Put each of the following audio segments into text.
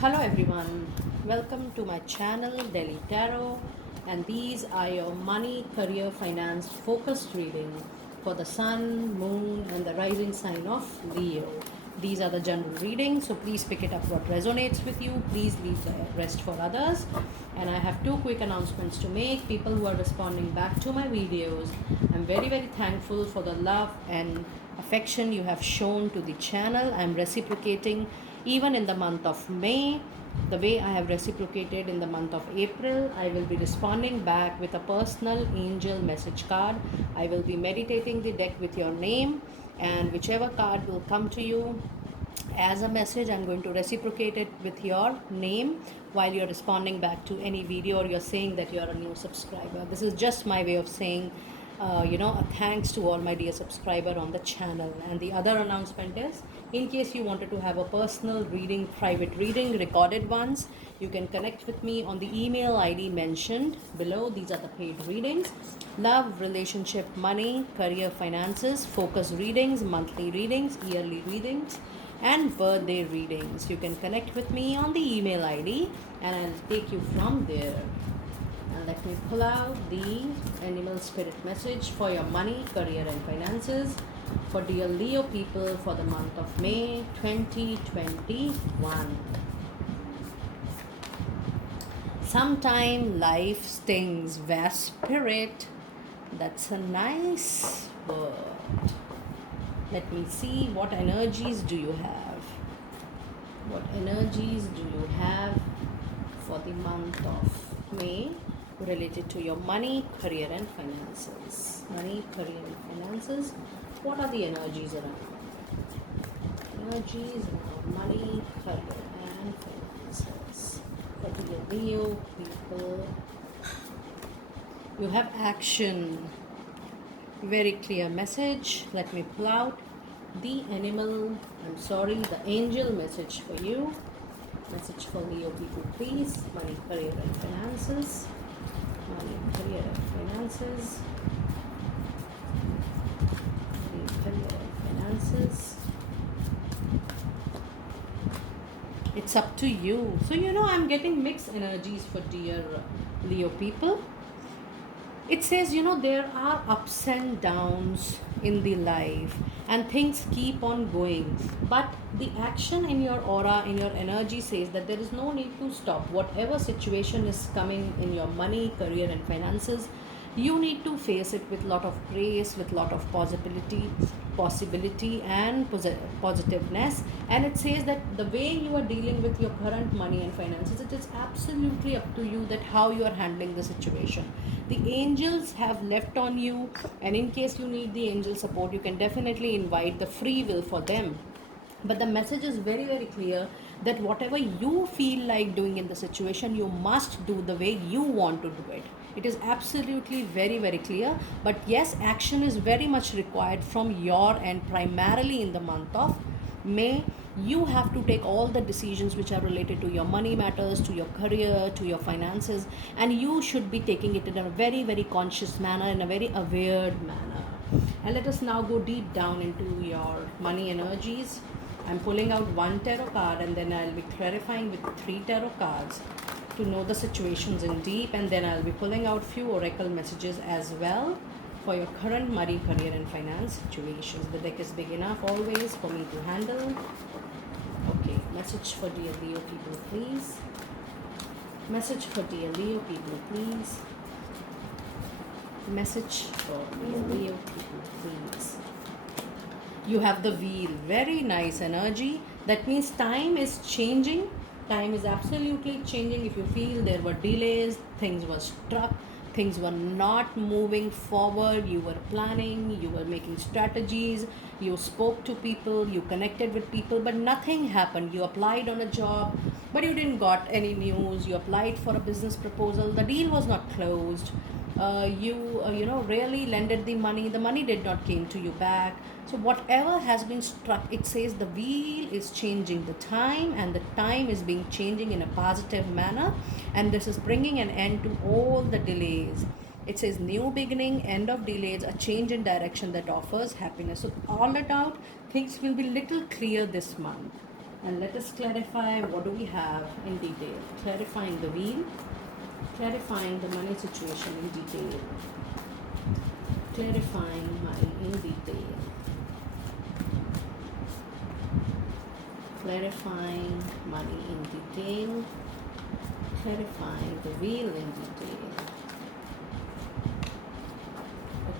Hello everyone, welcome to my channel Delhi Tarot, and these are your money, career, finance focused reading for the sun, moon and the rising sign of Leo. These are the general readings, so please pick it up what resonates with you. Please leave the rest for others. And I have two quick announcements to make. People who are responding back to my videos, I'm very thankful for the love and affection you have shown to the channel. I'm reciprocating even in the month of May. The way I have reciprocated in the month of April, I will be responding back with a personal angel message card. I will be meditating the deck with your name, and whichever card will come to you as a message, I'm going to reciprocate it with your name while you're responding back to any video, or you're saying that you're a new subscriber. This is just my way of saying a thanks to all my dear subscriber on the channel. And the other announcement is, in case you wanted to have a personal reading, private reading, recorded ones, you can connect with me on the email ID mentioned below. These are the paid readings: love, relationship, money, career, finances, focus readings, monthly readings, yearly readings and birthday readings. You can connect with me on the email ID and I'll take you from there. And let me pull out the animal spirit message for your money, career and finances for dear Leo people for the month of May 2021. Sometime life stings, vast spirit. That's a nice word. Let me see, what energies do you have? What energies do you have for the month of May related to your money, career and finances? Money, career and finances. What are the energies around? Energies around money, career and finances. For the Leo people, you have action. Very clear message. Let me pull out the the angel message for you. Message for Leo people, please. Money, career and finances. Money, career and finances. Money, career and finances. It's up to you. So I'm getting mixed energies for dear Leo people. It says, there are ups and downs in the life and things keep on going. But the action in your aura, in your energy says that there is no need to stop. Whatever situation is coming in your money, career and finances, you need to face it with lot of grace, with lot of possibility and positiveness. And it says that the way you are dealing with your current money and finances, it is absolutely up to you that how you are handling the situation. The angels have left on you, and in case you need the angel support, you can definitely invite the free will for them. But the message is very clear that whatever you feel like doing in the situation, you must do the way you want to do it. It is absolutely very clear. But yes, action is very much required from your end, primarily in the month of May. You have to take all the decisions which are related to your money matters, to your career, to your finances, and you should be taking it in a very conscious manner, in a very aware manner. And let us now go deep down into your money energies. I'm pulling out one tarot card and then I'll be clarifying with three tarot cards to know the situations in deep, and then I'll be pulling out few oracle messages as well for your current money, career and finance situations. The deck is big enough always for me to handle. Okay, message for dear Leo people, please. Message for dear Leo people, please. Message for dear Leo people, please. You have the wheel, very nice energy. That means time is changing. Time is absolutely changing. If you feel there were delays, things were stuck, things were not moving forward, you were planning, you were making strategies, you spoke to people, you connected with people, but nothing happened. You applied on a job, but you didn't got any news. You applied for a business proposal, the deal was not closed. You really lended the money did not came to you back. So whatever has been struck, it says the wheel is changing the time, and the time is being changing in a positive manner, and this is bringing an end to all the delays. It says new beginning, end of delays, a change in direction that offers happiness. So all it out, things will be little clear this month. And let us clarify what do we have in detail. Clarifying the wheel, clarifying the money situation in detail, clarifying money in detail, clarifying money in detail, clarifying the wheel in detail.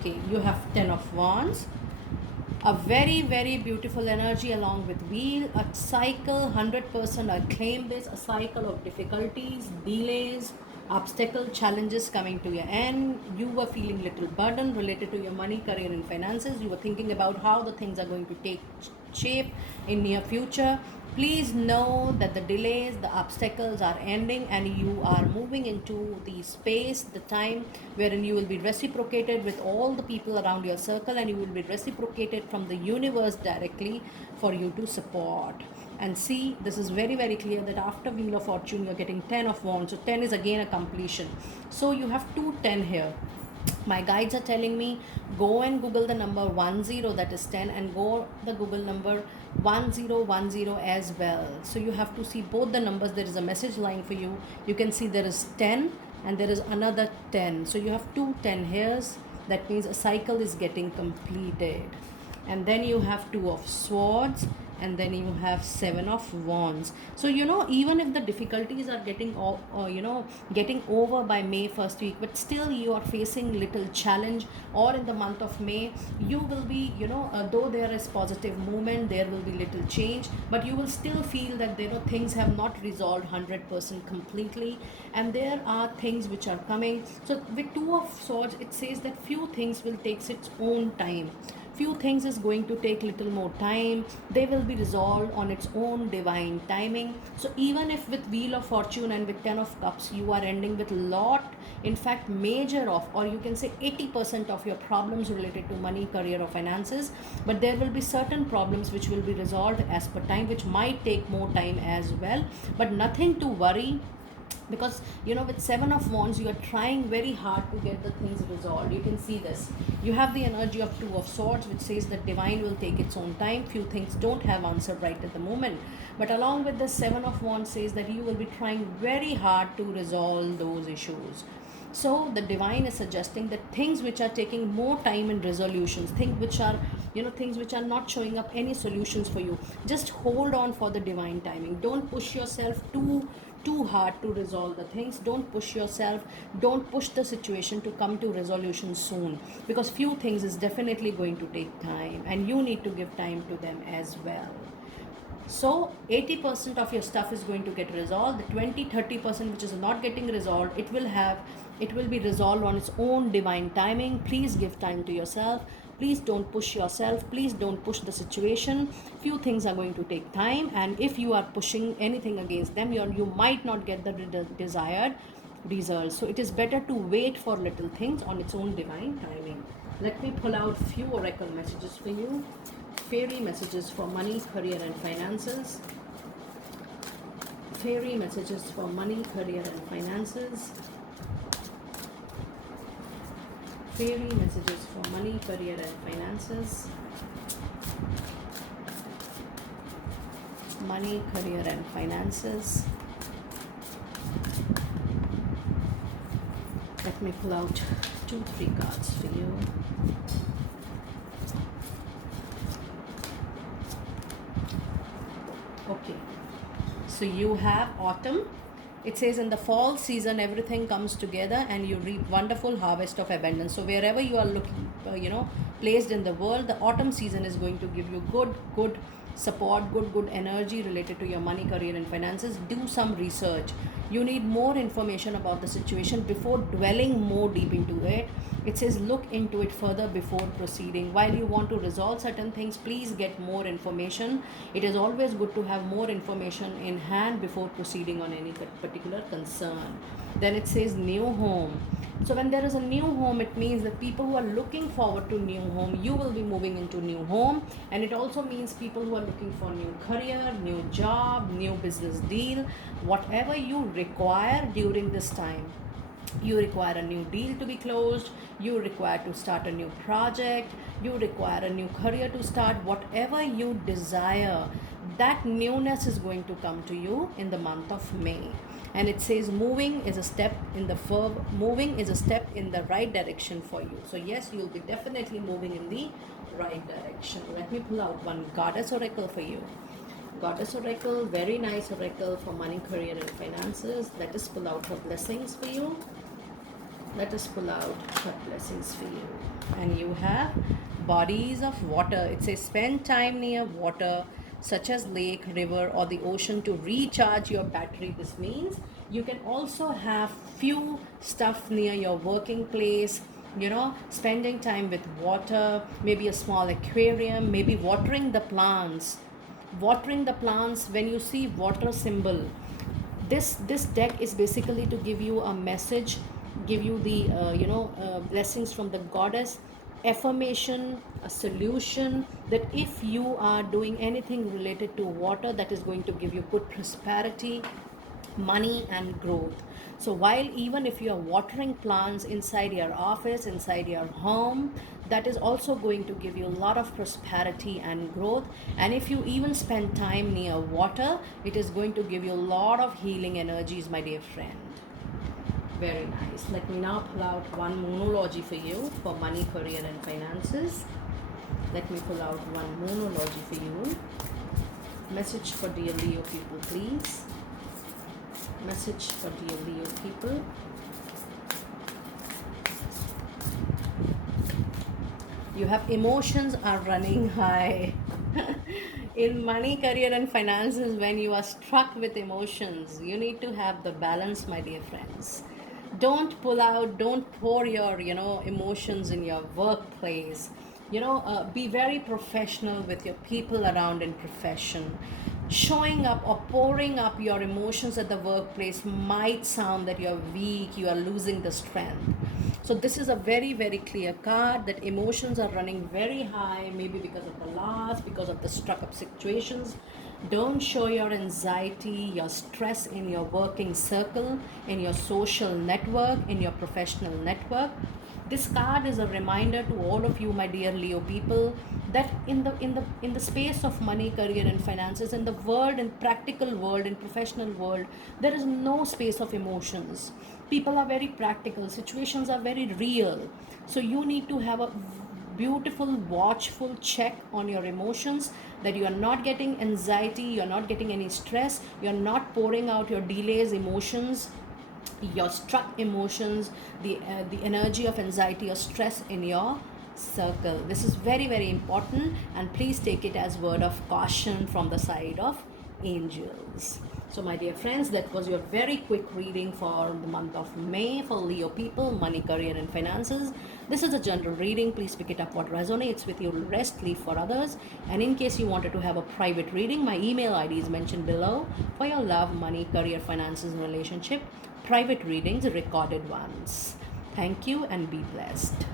Okay, you have 10 of wands, a very very beautiful energy along with wheel, a cycle, 100% I claim this, a cycle of difficulties, delays, obstacle, challenges coming to your end. You were feeling little burden related to your money, career and finances. You were thinking about how the things are going to take shape in near future. Please know that the delays, the obstacles are ending, and you are moving into the space, the time wherein you will be reciprocated with all the people around your circle, and you will be reciprocated from the universe directly for you to support. And see, this is very very clear that after Wheel of Fortune you're getting 10 of wands, so 10 is again a completion. So you have 210 here. My guides are telling me go and google the number 10, that is 10, and go the google number 1010 as well. So you have to see both the numbers. There is a message line for you. You can see there is 10 and there is another 10, so you have 210 hairs. That means a cycle is getting completed. And then you have 2 of swords, and then you have 7 of wands. So even if the difficulties are getting over by May first week, but still you are facing little challenge, or in the month of May you will be, though there is positive movement, there will be little change, but you will still feel that things have not resolved 100% completely, and there are things which are coming. So with 2 of swords, it says that few things will take its own time. Few things is going to take little more time. They will be resolved on its own divine timing. So even if with Wheel of Fortune and with 10 of cups you are ending with lot, in fact major of, or you can say 80% of your problems related to money, career or finances, but there will be certain problems which will be resolved as per time, which might take more time as well, but nothing to worry. Because with 7 of wands you are trying very hard to get the things resolved. You can see this. You have the energy of 2 of swords, which says that divine will take its own time. Few things don't have answered right at the moment, but along with the 7 of wands says that you will be trying very hard to resolve those issues. So the divine is suggesting that things which are taking more time in resolutions, things which are not showing up any solutions for you, just hold on for the divine timing. Don't push yourself too hard to resolve the things. Don't push yourself. Don't push the situation to come to resolution soon, because few things is definitely going to take time, and you need to give time to them as well. So 80% of your stuff is going to get resolved. The 20-30% which is not getting resolved, it will be resolved on its own divine timing. Please give time to yourself. Please don't push yourself. Please don't push the situation. Few things are going to take time, and if you are pushing anything against them, you might not get the desired results. So it is better to wait for little things on its own divine timing. Let me pull out few oracle messages for you. Fairy messages for money, career and finances. Fairy messages for money, career and finances. Fairy messages for money, career and finances. Money, career and finances. Let me pull out 2-3 cards for you. Okay, so you have autumn. It says in the fall season everything comes together and you reap wonderful harvest of abundance. So wherever you are looking, placed in the world, the autumn season is going to give you good support, good energy related to your money, career and finances. Do some research. You need more information about the situation before dwelling more deep into it. It says look into it further before proceeding. While you want to resolve certain things, please get more information. It is always good to have more information in hand before proceeding on any particular concern. Then it says new home. So when there is a new home, it means that people who are looking forward to new home, you will be moving into new home. And it also means people who are looking for new career, new job, new business deal, whatever you require during this time. You require a new deal to be closed, you require to start a new project, you require a new career to start, whatever you desire, that newness is going to come to you in the month of May. And it says moving is a step in the verb, moving is a step in the right direction for you. So yes, you'll be definitely moving in the right direction. Let me pull out one goddess oracle for you. Goddess oracle, very nice oracle for money, career and finances. Let us pull out her blessings for you. Let us pull out her blessings for you. And you have bodies of water. It says spend time near water such as lake, river or the ocean to recharge your battery. This means you can also have few stuff near your working place, you know, spending time with water, maybe a small aquarium, maybe watering the plants. Watering the plants, when you see water symbol, this deck is basically to give you a message, give you the blessings from the goddess, affirmation, a solution, that if you are doing anything related to water, that is going to give you good prosperity, money and growth. So while even if you are watering plants inside your office, inside your home, that is also going to give you a lot of prosperity and growth. And if you even spend time near water, it is going to give you a lot of healing energies, my dear friend. Very nice. Let me now pull out one moonology for you for money, career and finances. Let me pull out one moonology for you. Message for dear Leo people, please. Message for dear Leo people. You have emotions are running high. In money, career and finances, when you are struck with emotions, you need to have the balance, my dear friends. Don't pull out, don't pour your emotions in your workplace. Be very professional with your people around in profession. Showing up or pouring up your emotions at the workplace might sound that you're weak, you are losing the strength. So this is a very, very clear card that emotions are running very high, maybe because of the loss, because of the struck up situations. Don't show your anxiety, your stress in your working circle, in your social network, in your professional network. This card is a reminder to all of you, my dear Leo people, that in the space of money, career and finances, in the world, in practical world, in professional world, there is no space of emotions. People are very practical, situations are very real. So you need to have a beautiful watchful check on your emotions, that you are not getting anxiety, you're not getting any stress, you're not pouring out your delays emotions, your struck emotions, the energy of anxiety or stress in your circle. This is very, very important, and please take it as word of caution from the side of angels. So my dear friends, that was your very quick reading for the month of May for Leo people, money, career and finances. This is a general reading. Please pick it up what resonates with you, rest leave for others. And in case you wanted to have a private reading, my email ID is mentioned below for your love, money, career, finances and relationship private readings, recorded ones. Thank you and be blessed.